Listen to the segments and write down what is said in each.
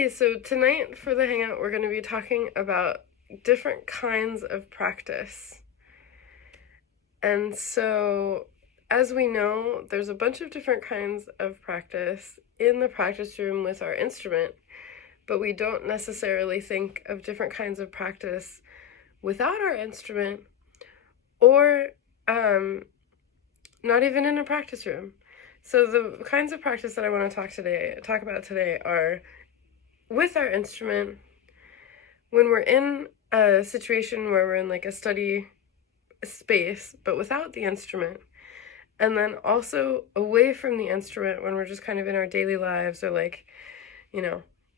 Okay, so tonight for the Hangout, we're going to be talking about different kinds of practice. And so, as we know, there's a bunch of different kinds of practice in the practice room with our instrument, but we don't necessarily think of different kinds of practice without our instrument or not even in a practice room. So the kinds of practice that I want to talk about today are with our instrument, when we're in a situation where we're in like a study space but without the instrument, and then also away from the instrument when we're just kind of in our daily lives or like,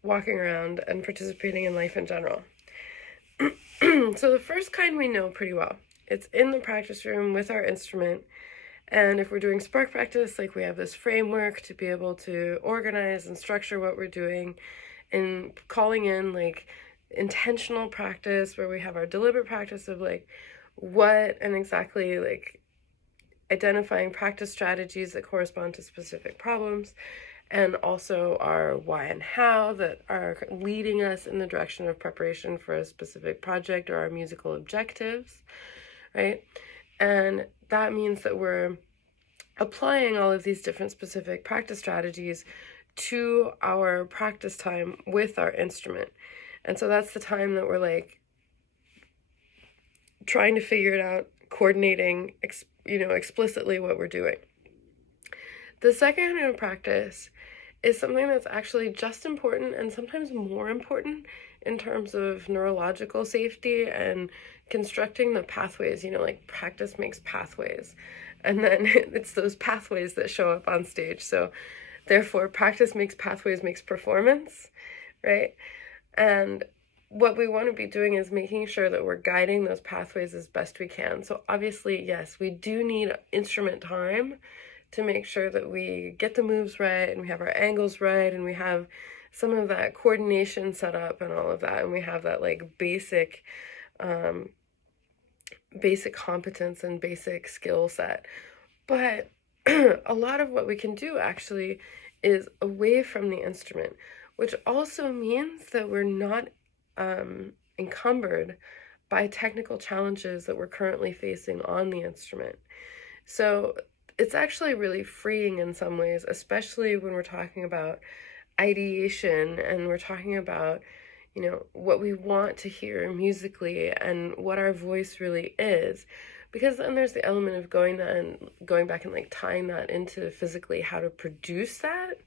walking around and participating in life in general. So the first kind we know pretty well. It's in the practice room with our instrument. And if we're doing spark practice, like we have this framework to be able to organize and structure what we're doing, and calling in like intentional practice where we have our deliberate practice of like what and exactly like identifying practice strategies that correspond to specific problems, and also our why and how that are leading us in the direction of preparation for a specific project or our musical objectives, right? And that means that we're applying all of these different specific practice strategies to our practice time with our instrument. And so that's the time that we're like trying to figure it out, coordinating, explicitly what we're doing. The second kind of practice is something that's actually just important and sometimes more important in terms of neurological safety and constructing the pathways. Like practice makes pathways, and then it's those pathways that show up on stage. So therefore, practice makes pathways makes performance, right? And what we want to be doing is making sure that we're guiding those pathways as best we can. So obviously, yes, we do need instrument time to make sure that we get the moves right and we have our angles right and we have some of that coordination set up and all of that, and we have that like basic competence and basic skill set. But a lot of what we can do actually is away from the instrument, which also means that we're not encumbered by technical challenges that we're currently facing on the instrument. So it's actually really freeing in some ways, especially when we're talking about ideation and we're talking about, what we want to hear musically and what our voice really is. Because then there's the element of going back and like tying that into physically how to produce that.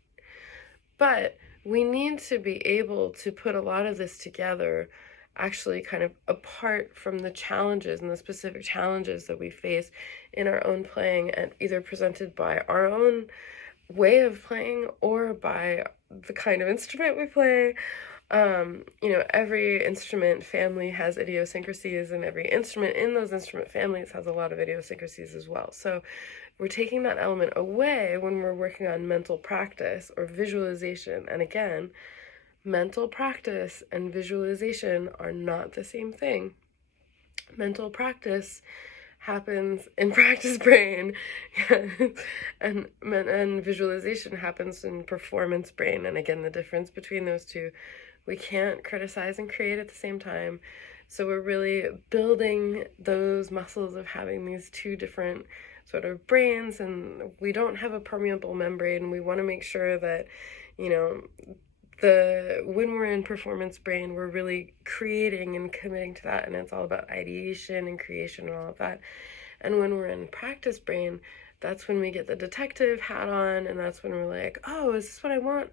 But we need to be able to put a lot of this together actually kind of apart from the challenges and the specific challenges that we face in our own playing, and either presented by our own way of playing or by the kind of instrument we play. Every instrument family has idiosyncrasies, and every instrument in those instrument families has a lot of idiosyncrasies as well. So we're taking that element away when we're working on mental practice or visualization. And again, mental practice and visualization are not the same thing. Mental practice happens in practice brain, and visualization happens in performance brain. And again, the difference between those two, we can't criticize and create at the same time. So we're really building those muscles of having these two different sort of brains, and we don't have a permeable membrane. We want to make sure that, when we're in performance brain, we're really creating and committing to that, and it's all about ideation and creation and all of that. And when we're in practice brain, that's when we get the detective hat on, and that's when we're like, oh, is this what I want?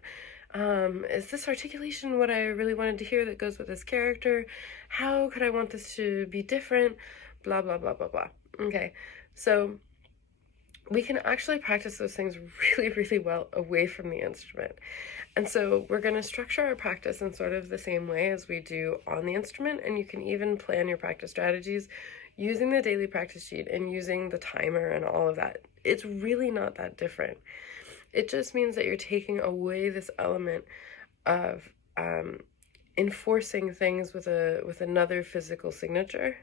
Is this articulation what I really wanted to hear that goes with this character? How could I want this to be different? Blah, blah, blah, blah, blah. Okay, so we can actually practice those things really, really well away from the instrument. And so we're going to structure our practice in sort of the same way as we do on the instrument, and you can even plan your practice strategies using the daily practice sheet and using the timer and all of that. It's really not that different. It just means that you're taking away this element of enforcing things with another physical signature.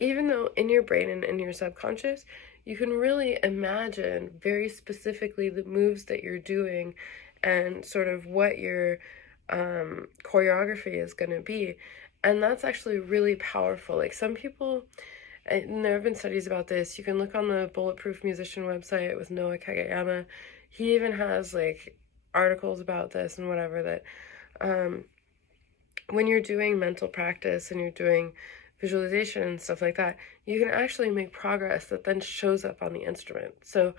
Even though in your brain and in your subconscious, you can really imagine very specifically the moves that you're doing and sort of what you're choreography is going to be. And that's actually really powerful. Like some people, and there have been studies about this. You can look on the Bulletproof Musician website with Noah Kageyama. He even has like articles about this and whatever, that when you're doing mental practice and you're doing visualization and stuff like that, you can actually make progress that then shows up on the instrument. So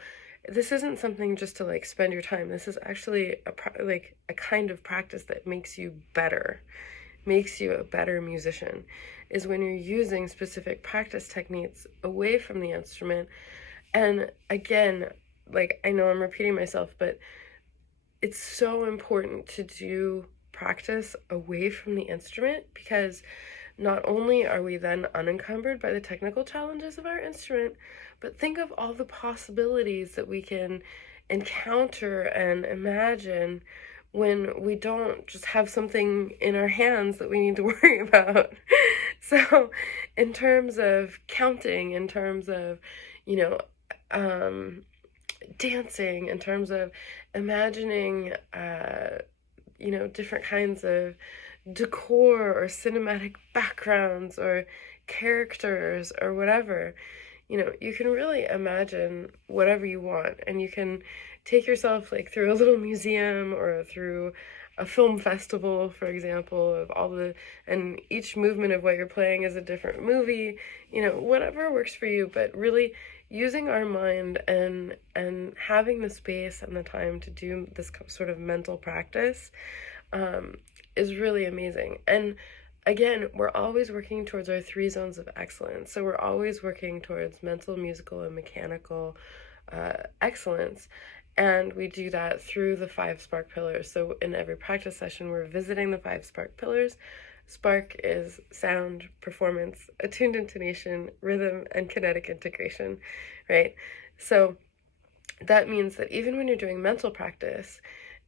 this isn't something just to like spend your time. This is actually a kind of practice that makes you better, makes you a better musician, is when you're using specific practice techniques away from the instrument. And again, like, I know I'm repeating myself, but it's so important to do practice away from the instrument, because not only are we then unencumbered by the technical challenges of our instrument, but think of all the possibilities that we can encounter and imagine when we don't just have something in our hands that we need to worry about. So in terms of counting, in terms of, you know, dancing, in terms of imagining, different kinds of decor or cinematic backgrounds or characters or whatever, you can really imagine whatever you want, and you can take yourself like through a little museum or through a film festival, for example, of and each movement of what you're playing is a different movie, whatever works for you. But really using our mind and having the space and the time to do this sort of mental practice is really amazing. And again, we're always working towards our 3 zones of excellence. So we're always working towards mental, musical, and mechanical excellence. And we do that through the 5 spark pillars. So in every practice session, we're visiting the 5 spark pillars. Spark is sound, performance, attuned intonation, rhythm, and kinetic integration, right? So that means that even when you're doing mental practice,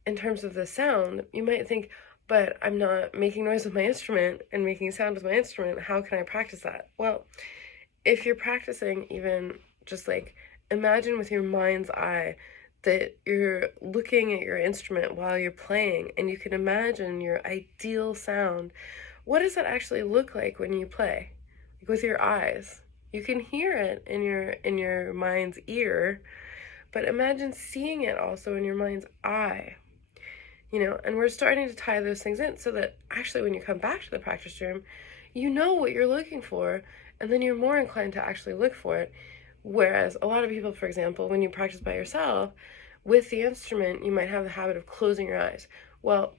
in terms of the sound, you might think, but I'm not making noise with my instrument and making sound with my instrument. How can I practice that? Well, if you're practicing, even just like imagine with your mind's eye that you're looking at your instrument while you're playing, and you can imagine your ideal sound. What does that actually look like when you play? Like with your eyes. You can hear it in your mind's ear, but imagine seeing it also in your mind's eye. And we're starting to tie those things in so that actually when you come back to the practice room, you know what you're looking for, and then you're more inclined to actually look for it. Whereas a lot of people, for example, when you practice by yourself with the instrument, you might have the habit of closing your eyes. Well,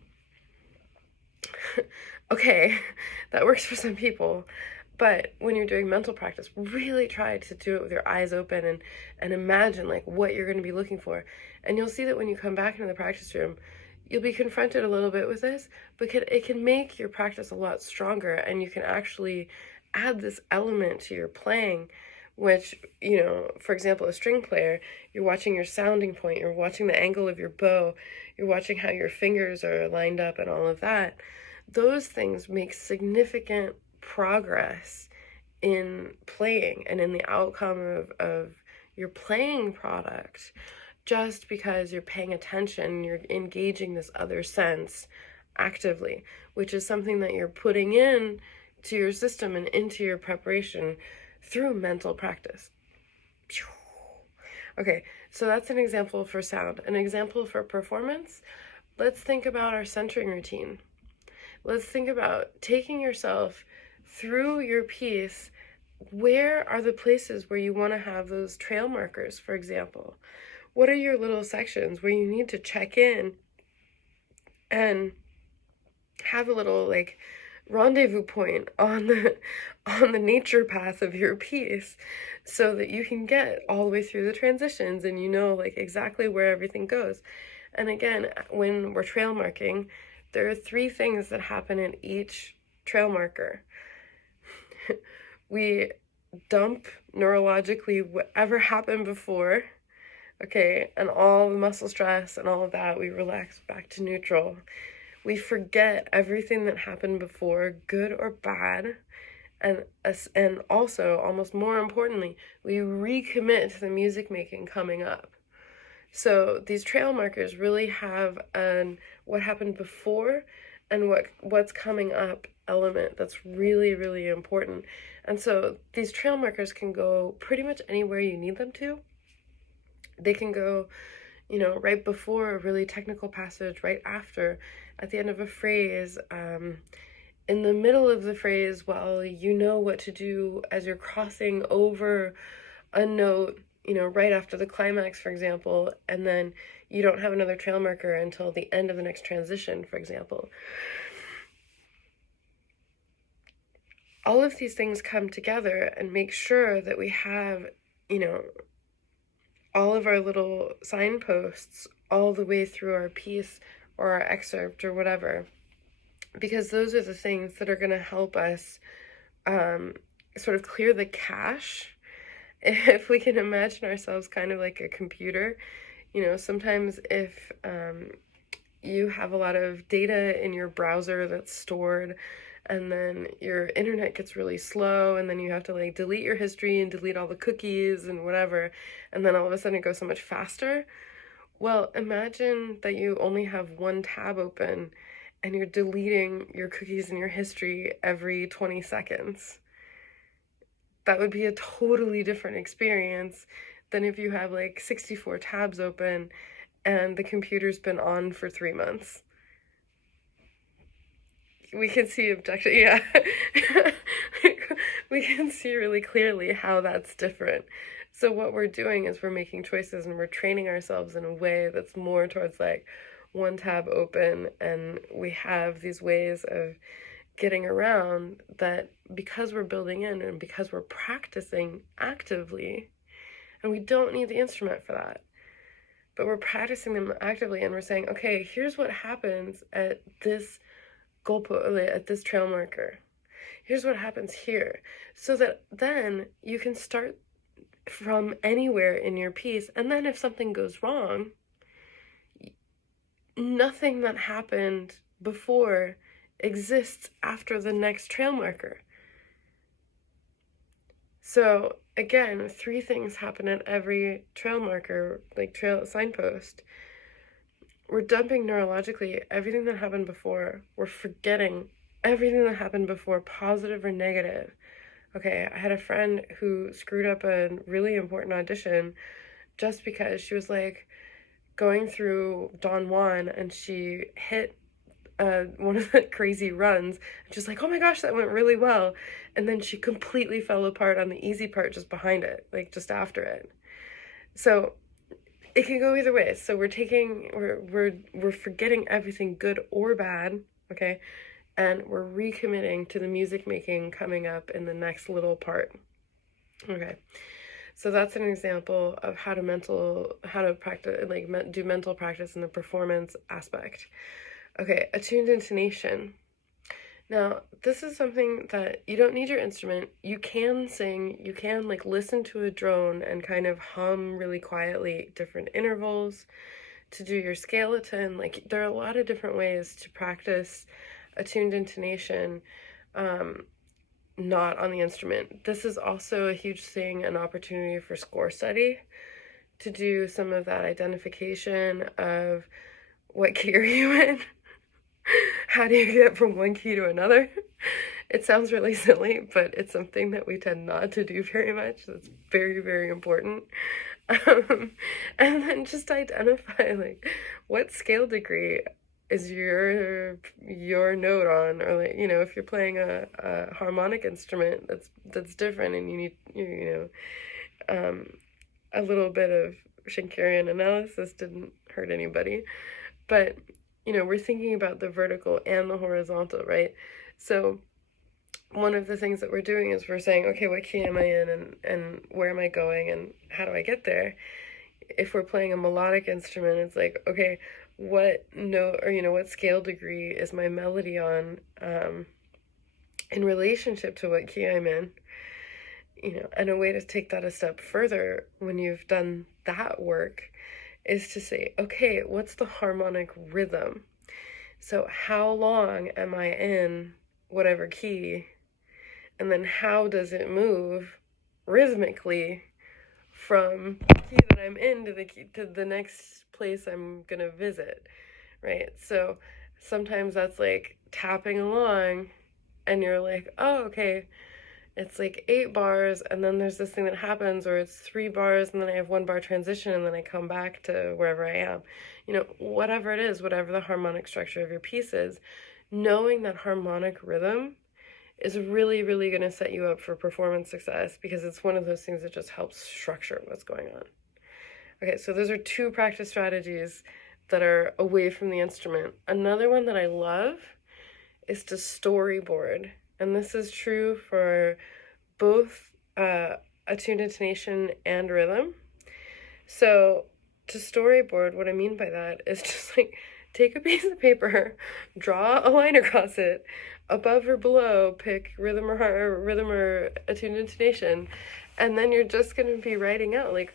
okay, that works for some people. But when you're doing mental practice, really try to do it with your eyes open and imagine like what you're going to be looking for. And you'll see that when you come back into the practice room, you'll be confronted a little bit with this, but it can make your practice a lot stronger, and you can actually add this element to your playing, which, for example, a string player, you're watching your sounding point, you're watching the angle of your bow, you're watching how your fingers are lined up and all of that. Those things make significant progress in playing and in the outcome of your playing product, just because you're paying attention, you're engaging this other sense actively, which is something that you're putting in to your system and into your preparation through mental practice. Okay, so that's an example for sound. An example for performance, let's think about our centering routine. Let's think about taking yourself through your piece. Where are the places where you want to have those trail markers, for example? What are your little sections where you need to check in and have a little like rendezvous point on the nature path of your piece, so that you can get all the way through the transitions and like exactly where everything goes? And again, when we're trail marking, there are 3 things that happen in each trail marker. We dump neurologically whatever happened before. Okay, and all the muscle stress and all of that, we relax back to neutral. We forget everything that happened before, good or bad, and also, almost more importantly, we recommit to the music making coming up. So these trail markers really have what happened before and what's coming up element that's really, really important. And so these trail markers can go pretty much anywhere you need them to. They can go, right before a really technical passage, right after, at the end of a phrase, in the middle of the phrase, while you know what to do as you're crossing over a note, right after the climax, for example, and then you don't have another trail marker until the end of the next transition, for example. All of these things come together and make sure that we have, all of our little signposts all the way through our piece or our excerpt or whatever, because those are the things that are going to help us sort of clear the cache. If we can imagine ourselves kind of like a computer, sometimes if you have a lot of data in your browser that's stored, and then your internet gets really slow, and then you have to like delete your history and delete all the cookies and whatever, and then all of a sudden it goes so much faster. Well, imagine that you only have one tab open and you're deleting your cookies and your history every 20 seconds. That would be a totally different experience than if you have like 64 tabs open and the computer's been on for 3 months. We can see objection, yeah. We can see really clearly how that's different. So what we're doing is we're making choices and we're training ourselves in a way that's more towards like one tab open, and we have these ways of getting around that because we're building in and because we're practicing actively, and we don't need the instrument for that, but we're practicing them actively, and we're saying, okay, here's what happens at this goalpost, at this trail marker. Here's what happens here. So that then you can start from anywhere in your piece, and then if something goes wrong, nothing that happened before exists after the next trail marker. So again, 3 things happen at every trail marker, like trail signpost. We're dumping neurologically everything that happened before. We're forgetting everything that happened before, positive or negative. Okay, I had a friend who screwed up a really important audition just because she was like going through Don Juan and she hit one of the crazy runs, and she's like, oh my gosh, that went really well, and then she completely fell apart on the easy part just behind it, like just after it. So it can go either way. So we're forgetting everything good or bad, okay, and we're recommitting to the music making coming up in the next little part. Okay, so that's an example of how to practice, like do mental practice in the performance aspect. Okay, attuned intonation. Now, this is something that you don't need your instrument. You can sing, you can like listen to a drone and kind of hum really quietly different intervals to do your skeleton. Like there are a lot of different ways to practice attuned intonation, not on the instrument. This is also a huge thing, an opportunity for score study, to do some of that identification of what key are you in? How do you get from one key to another? It sounds really silly, but it's something that we tend not to do very much. That's very, very important. And then just identify like what scale degree is your note on, or like, if you're playing a harmonic instrument that's different, and you need a little bit of Schenkerian analysis didn't hurt anybody, but we're thinking about the vertical and the horizontal, right? So one of the things that we're doing is we're saying, okay, what key am I in, and where am I going, and how do I get there? If we're playing a melodic instrument, it's like, okay, what note or what scale degree is my melody on in relationship to what key I'm in? And a way to take that a step further when you've done that work is to say, okay, what's the harmonic rhythm? So how long am I in whatever key? And then how does it move rhythmically from the key that I'm in to the next place I'm gonna visit, right? So sometimes that's like tapping along and you're like, oh, okay, it's like 8 bars, and then there's this thing that happens, or it's 3 bars, and then I have 1 bar transition, and then I come back to wherever I am. Whatever it is, whatever the harmonic structure of your piece is, knowing that harmonic rhythm is really, really going to set you up for performance success, because it's one of those things that just helps structure what's going on. Okay, so those are 2 practice strategies that are away from the instrument. Another one that I love is to storyboard. And this is true for both attuned intonation and rhythm. So to storyboard, what I mean by that is just like take a piece of paper, draw a line across it, above or below, pick rhythm or attuned intonation, and then you're just going to be writing out like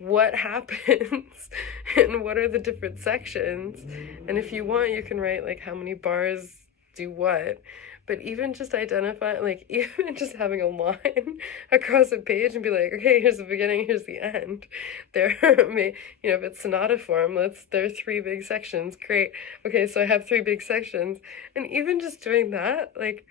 what happens and what are the different sections. And if you want, you can write like how many bars do what. But even just identify, like, even just having a line across a page and be like, okay, here's the beginning, here's the end. There if it's sonata form, there are 3 big sections. Great. Okay, so I have 3 big sections. And even just doing that, like,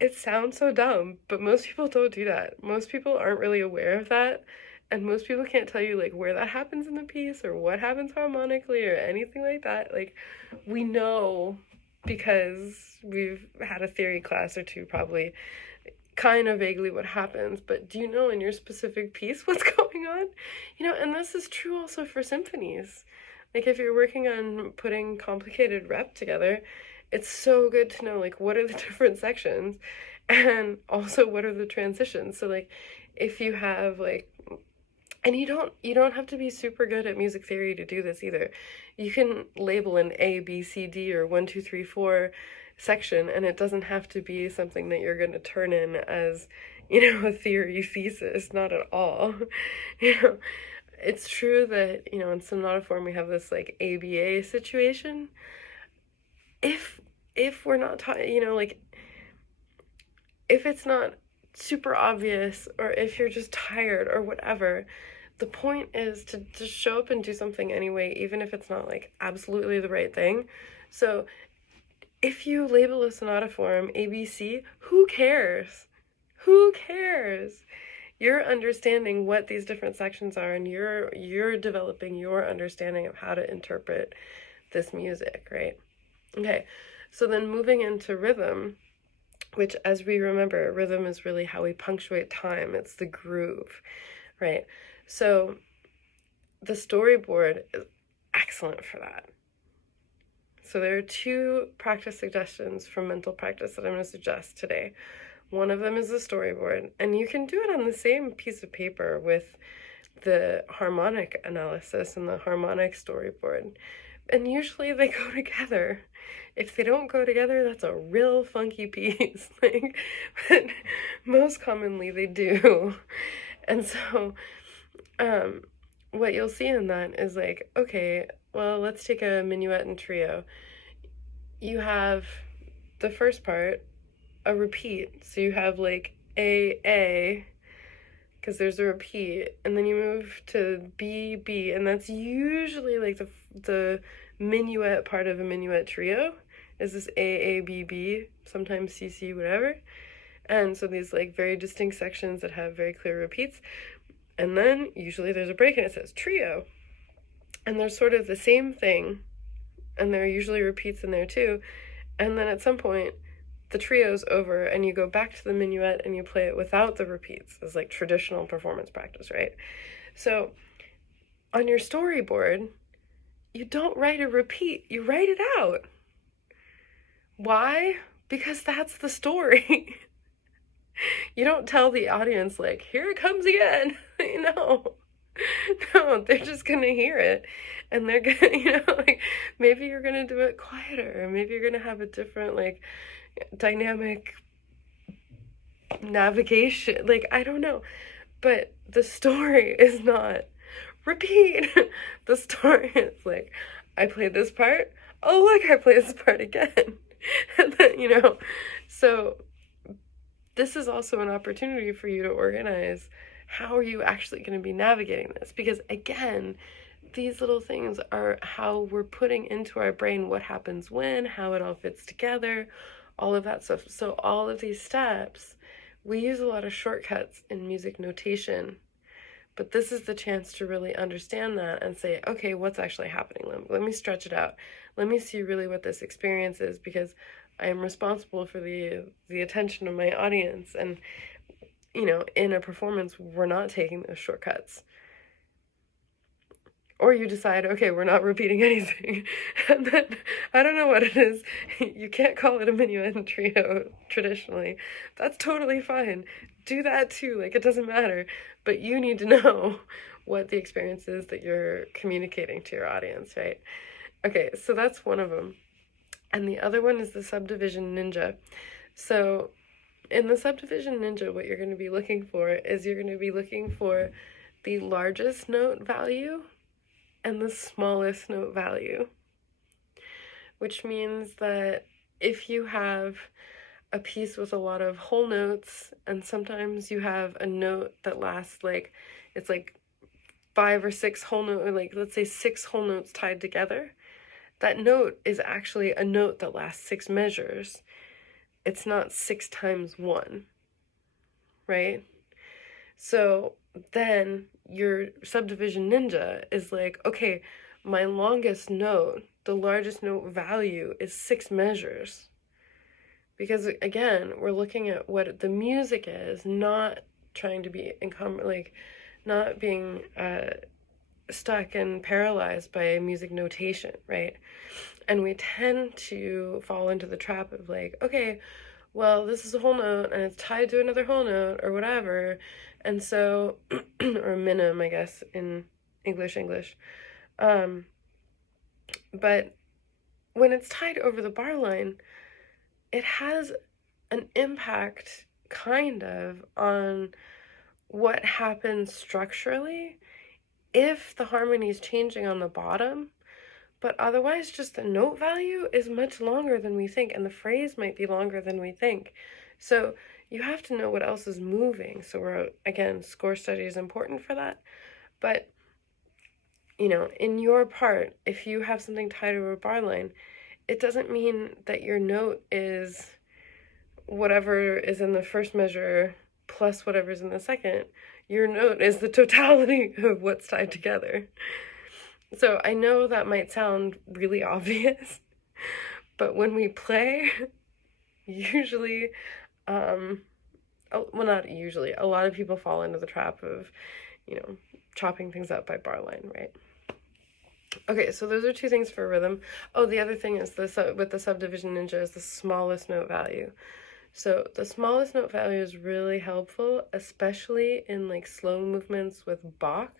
it sounds so dumb, but most people don't do that. Most people aren't really aware of that. And most people can't tell you, like, where that happens in the piece or what happens harmonically or anything like that. Like, we know because we've had a theory class or 2 probably, kind of vaguely what happens, but do you know in your specific piece what's going on? And this is true also for symphonies. Like, if you're working on putting complicated rep together, it's so good to know, like, what are the different sections, and also what are the transitions. So, like, if you have, like, and you don't have to be super good at music theory to do this either. You can label an A, B, C, D, or 1, 2, 3, 4 section, and it doesn't have to be something that you're going to turn in as, a theory thesis. Not at all. It's true that, in sonata form we have this like ABA situation. If we're not taught, like, if it's not super obvious, or if you're just tired or whatever, the point is to just show up and do something anyway, even if it's not like absolutely the right thing. So if you label a sonata form ABC, who cares? Who cares? You're understanding what these different sections are, and you're developing your understanding of how to interpret this music, right? Okay, so then moving into rhythm, which, as we remember, rhythm is really how we punctuate time. It's the groove, right? So the storyboard is excellent for that. So there are 2 practice suggestions from mental practice that I'm going to suggest today. One of them is the storyboard, and you can do it on the same piece of paper with the harmonic analysis and the harmonic storyboard. And usually they go together. If they don't go together, that's a real funky piece. But most commonly they do. And so what you'll see in that is like, okay, well, let's take a minuet and trio. You have the first part, a repeat. So you have like A, because there's a repeat, and then you move to B, and that's usually like the minuet part of a minuet trio is this A, sometimes C, whatever. And so these like very distinct sections that have very clear repeats. And then usually there's a break and it says trio. And they're sort of the same thing. And there are usually repeats in there too. And then at some point, the trio's over and you go back to the minuet and you play it without the repeats as like traditional performance practice, right? So on your storyboard, you don't write a repeat, you write it out. Why? Because that's the story. You don't tell the audience, like, here it comes again. No, they're just gonna hear it, and they're gonna, like, maybe you're gonna do it quieter, or maybe you're gonna have a different, like, dynamic navigation, like, I don't know, but the story is not repeat. The story is like, I played this part, oh look, I played this part again. And then, so this is also an opportunity for you to organize how are you actually going to be navigating this, because again, these little things are how we're putting into our brain what happens when, how it all fits together, all of that stuff. So all of these steps, we use a lot of shortcuts in music notation, but this is the chance to really understand that and say, okay, what's actually happening? Let me stretch it out. Let me see really what this experience is, because I am responsible for the attention of my audience. And, you know, in a performance, we're not taking those shortcuts. Or you decide, okay, we're not repeating anything. And then, I don't know what it is. You can't call it a minuet trio traditionally. That's totally fine. Do that too. Like, it doesn't matter. But you need to know what the experience is that you're communicating to your audience, right? Okay, so that's one of them. And the other one is the subdivision ninja. So in the subdivision ninja, what you're going to be looking for is you're going to be looking for the largest note value and the smallest note value, which means that if you have a piece with a lot of whole notes, and sometimes you have a note that lasts like, it's like 5 or 6 whole notes, or like let's say 6 whole notes tied together, that note is actually a note that lasts 6 measures. It's not 6 times 1, right? So then your subdivision ninja is like, okay, my longest note, the largest note value is 6 measures. Because again, we're looking at what the music is, not trying to be not being stuck and paralyzed by music notation, right? And we tend to fall into the trap of like, okay, well, this is a whole note and it's tied to another whole note or whatever. And so, or minim, I guess, in English. But when it's tied over the bar line, it has an impact kind of on what happens structurally if the harmony is changing on the bottom. But otherwise, just the note value is much longer than we think, and the phrase might be longer than we think. So you have to know what else is moving. So again, score study is important for that. But, you know, in your part, if you have something tied to a bar line, it doesn't mean that your note is whatever is in the first measure plus whatever's in the second. Your note is the totality of what's tied together. So I know that might sound really obvious, but when we play, usually, well, not usually, a lot of people fall into the trap of, you know, chopping things up by bar line, right? Okay, so those are 2 things for rhythm. Oh, the other thing is with the subdivision ninja is the smallest note value. So the smallest note value is really helpful, especially in like slow movements with Bach,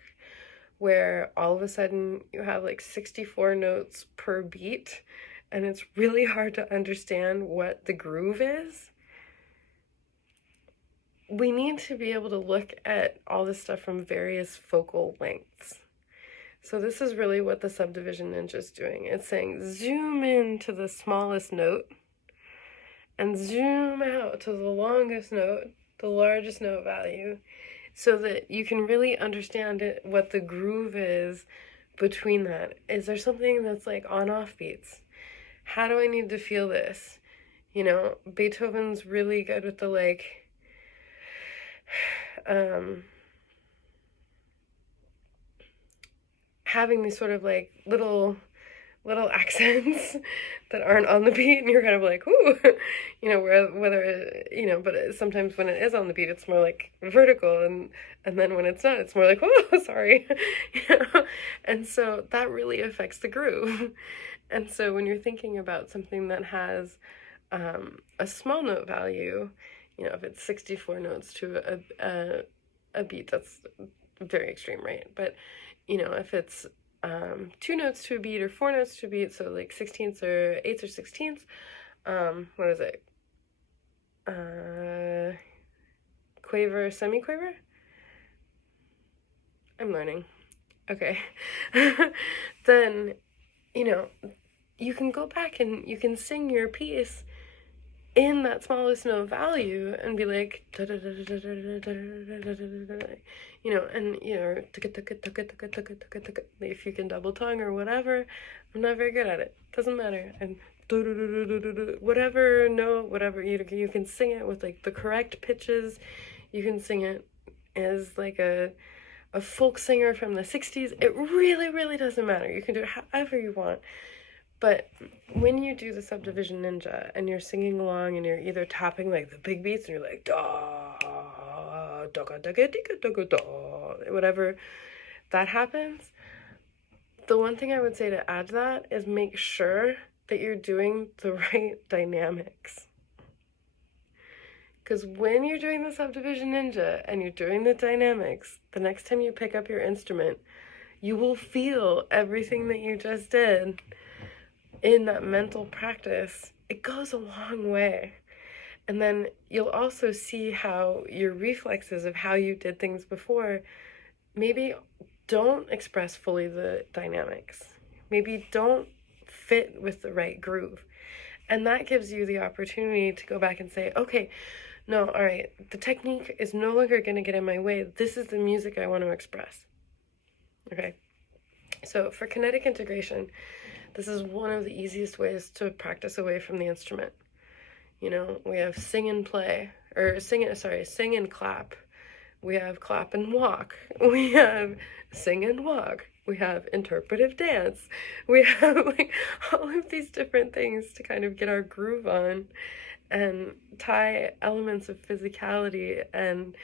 where all of a sudden you have like 64 notes per beat, and it's really hard to understand what the groove is. We need to be able to look at all this stuff from various focal lengths. So this is really what the subdivision ninja is doing. It's saying zoom in to the smallest note and zoom out to the longest note, the largest note value, so that you can really understand what the groove is between that. Is there something that's like on-off beats? How do I need to feel this? You know, Beethoven's really good with the like, having these sort of like little accents that aren't on the beat, and you're kind of like, ooh, you know, whether you know, but sometimes when it is on the beat, it's more like vertical, and then when it's not, it's more like, oh, sorry, you know, and so that really affects the groove. And so when you're thinking about something that has a small note value, you know, if it's 64 notes to a beat, that's very extreme, right? But you know, if it's 2 notes to a beat or 4 notes to a beat, so like 16ths or 8ths or 16ths, what is it? Quaver, semi-quaver? I'm learning. Okay. Then, you know, you can go back and you can sing your piece in that smallest note value and be like, you know, and, you know, if you can double tongue or whatever. I'm not very good at it. Doesn't matter. And whatever note, whatever, you can sing it with like the correct pitches. You can sing it as like a folk singer from the 60s. It really, really doesn't matter. You can do it however you want. But when you do the subdivision ninja and you're singing along and you're either tapping like the big beats and you're like da da da da da da, whatever that happens, the one thing I would say to add to that is make sure that you're doing the right dynamics. Because when you're doing the subdivision ninja and you're doing the dynamics, the next time you pick up your instrument, you will feel everything that you just did in that mental practice. It goes a long way. And then you'll also see how your reflexes of how you did things before maybe don't express fully the dynamics. Maybe don't fit with the right groove. And that gives you the opportunity to go back and say, okay, no, all right, the technique is no longer going to get in my way. This is the music I want to express. Okay. So for kinetic integration, this is one of the easiest ways to practice away from the instrument. You know, we have sing and play, or sing and clap. We have clap and walk. We have sing and walk. We have interpretive dance. We have like all of these different things to kind of get our groove on and tie elements of physicality and,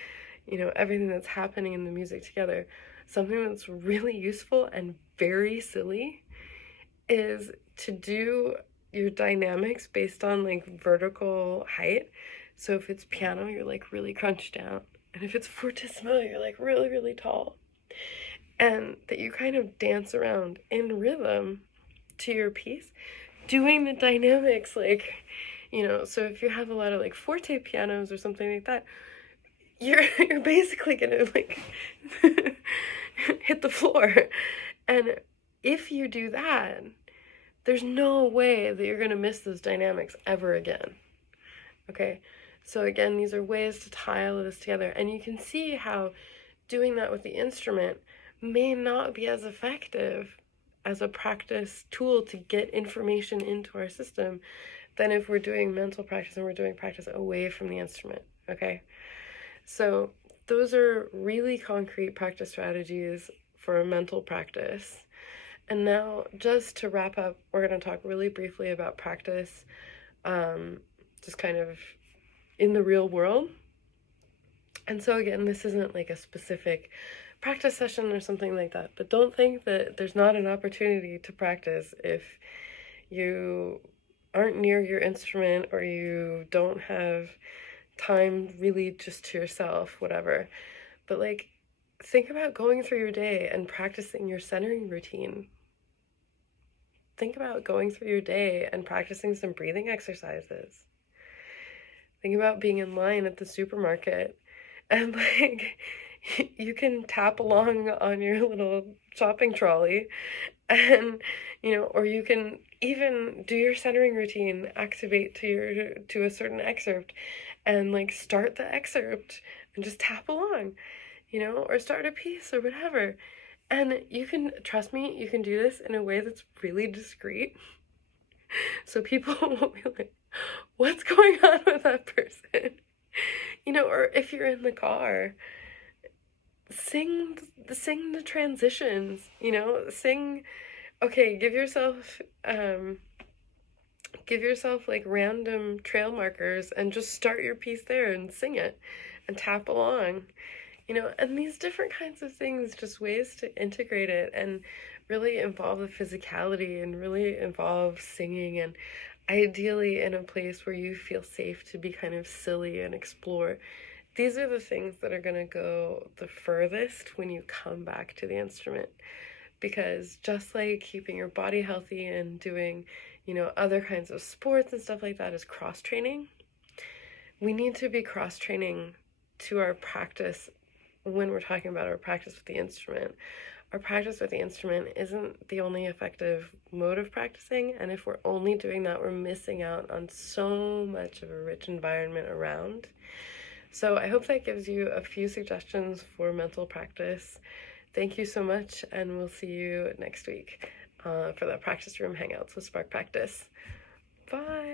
you know, everything that's happening in the music together. Something that's really useful and very silly is to do your dynamics based on like vertical height. So if it's piano, you're like really crunched down. And if it's fortissimo, you're like really, really tall. And that you kind of dance around in rhythm to your piece, doing the dynamics like, you know, so if you have a lot of like forte pianos or something like that, you're basically gonna like hit the floor. And if you do that, there's no way that you're going to miss those dynamics ever again. Okay, so again, these are ways to tie all of this together. And you can see how doing that with the instrument may not be as effective as a practice tool to get information into our system than if we're doing mental practice and we're doing practice away from the instrument. Okay, so those are really concrete practice strategies for mental practice. And now, just to wrap up, we're going to talk really briefly about practice, just kind of in the real world. And so again, this isn't like a specific practice session or something like that, but don't think that there's not an opportunity to practice if you aren't near your instrument or you don't have time really just to yourself, whatever. But like, think about going through your day and practicing your centering routine. Think about going through your day and practicing some breathing exercises. Think about being in line at the supermarket and like you can tap along on your little shopping trolley and, you know, or you can even do your centering routine, activate to a certain excerpt and like start the excerpt and just tap along, you know, or start a piece or whatever. And you can, trust me, you can do this in a way that's really discreet. So people won't be like, what's going on with that person? You know, or if you're in the car, sing the transitions, you know, okay, give yourself like random trail markers and just start your piece there and sing it and tap along. You know, and these different kinds of things, just ways to integrate it and really involve the physicality and really involve singing and ideally in a place where you feel safe to be kind of silly and explore. These are the things that are going to go the furthest when you come back to the instrument. Because just like keeping your body healthy and doing, you know, other kinds of sports and stuff like that is cross-training, we need to be cross-training to our practice when we're talking about our practice with the instrument. our practice with the instrument isn't the only effective mode of practicing, and if we're only doing that, we're missing out on so much of a rich environment around. So I hope that gives you a few suggestions for mental practice. Thank you so much, and we'll see you next week for the Practice Room Hangouts with Spark Practice. Bye!